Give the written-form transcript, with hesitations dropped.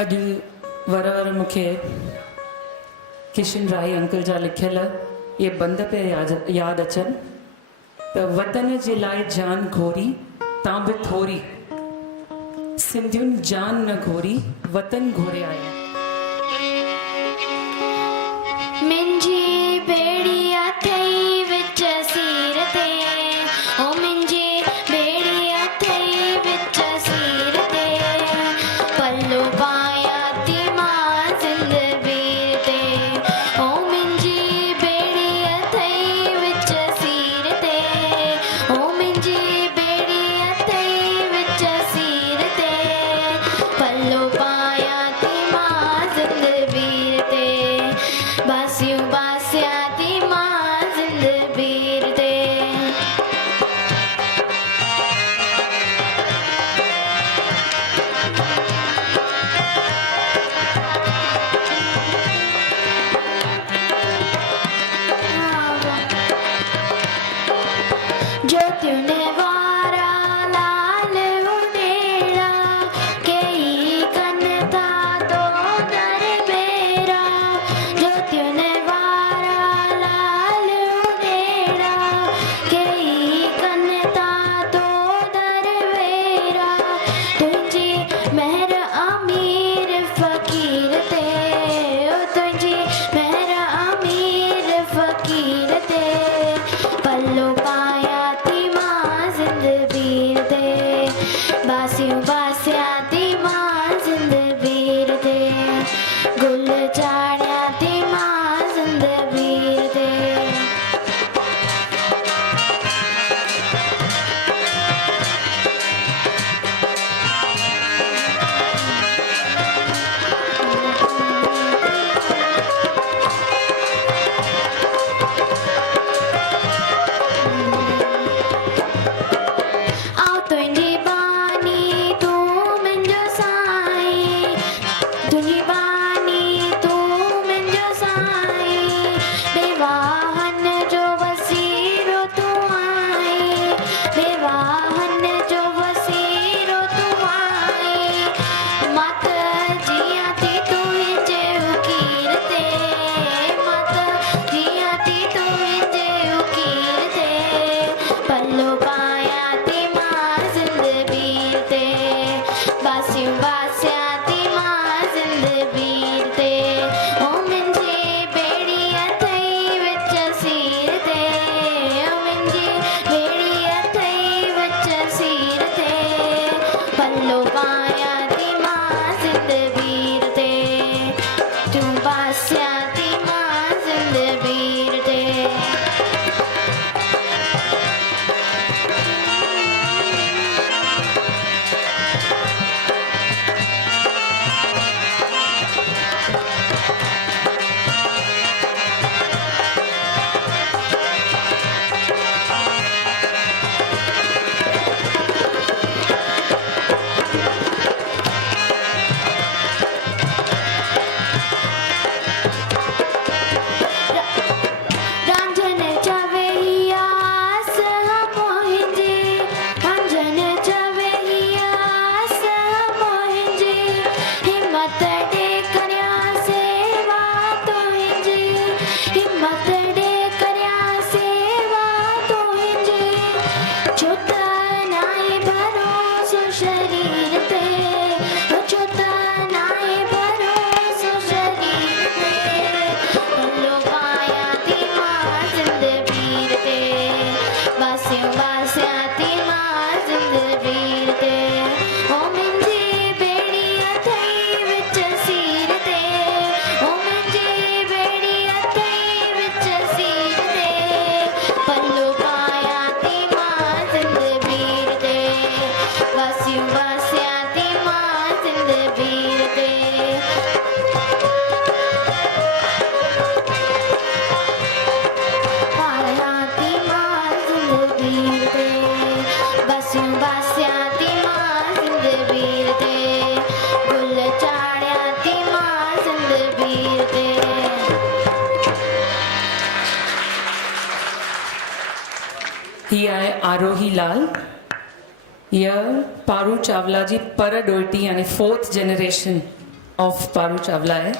अॼु वर मूंखे किशन राय अंकल जा लिखियल ये बंद पे यादि अचनि त वतन जे लाइ जान घोरी तां बि थोरी सिंधियुनि जान न घोरी वतन घोरे आया। मिंजी बेड़िया थई विच सीर ते ओ मिंजी बेड़िया थई विच सीर ते पल्लू पाया ती मां जिंद बीर ते ओ मिंजी बेड़िया थई विच सीर ते ओ मिंजी बेड़िया थई विच सीर ते पल्लू पाया ती मां जिंद बीर ते बासियूं बासिया ती मां जिंद बीर ते ज्योतियों ने वारा लाल उडेड़ा कई कन था तो दर बेरा ज्योतियों ने वारा लाल उडेड़ा कई कन था तो दर बेरा तुझी मेहर अमीर फकीर ते ओ तुझी मेहर अमीर फकीर ते पल्लो पाया ती मां जिंद बीर ते बासियूं बासिया ती मां जिंद बीर ते गुल चाढ़िया ती मां जिंद बीर ते आओ तुझी बानी तू मुंहिंजो साईं तुझी बानी तू मुंहिंजो साईं बेवाहन जो वसीरो तू आई बेवाहन जो वसीरो तू आई मत जिया थी तुंहिंजे उकीर ते मत जिया थी तुंहिंजे उकीर ते पल्लो पाया ती मां जिंद बीर ते बासियूं बासिया ती मां जिंद बीर ते ओ मुंहिंजी बेड़िया थई विच सीर ते ओ मुंहिंजी बेड़िया थई विच सीर ते पल्लो पाया ती मां जिंद बीर ते तूं बासिया ती मां जिंद बीर ते रांझन चवे आस मोहिंजी रांझन चवे आस मोहिंजी हिम्मत दे करया सेवा तुंहिंजी हिम्मत दे करया सेवा तुंहिंजी छो त नाहे भरोसो शरीर ते छो त नाहे भरोसो शरीर ते पल्लो पाया ती मां जिंद बीर ते बासियूं बासिया ती मां जिंद बीर ते ओ मुंहिंजी बेड़िया थई विच सीर ते ओ मुंहिंजी बेड़िया थई विच सीर ते पल्लो पाया ती मां जिंद बीर ते बासियूं बासिया ती मां जिंद बीर ते पाया ती मां जिंद बीर ते बासियूं बासिया ती मां जिंद बीर ते गुल चाढ़िया ती मां जिंद बीर ते ही आहे आरोही लाल यह पारू चावला जी पर डोइटी यानी 4th generation of Paru Chawla है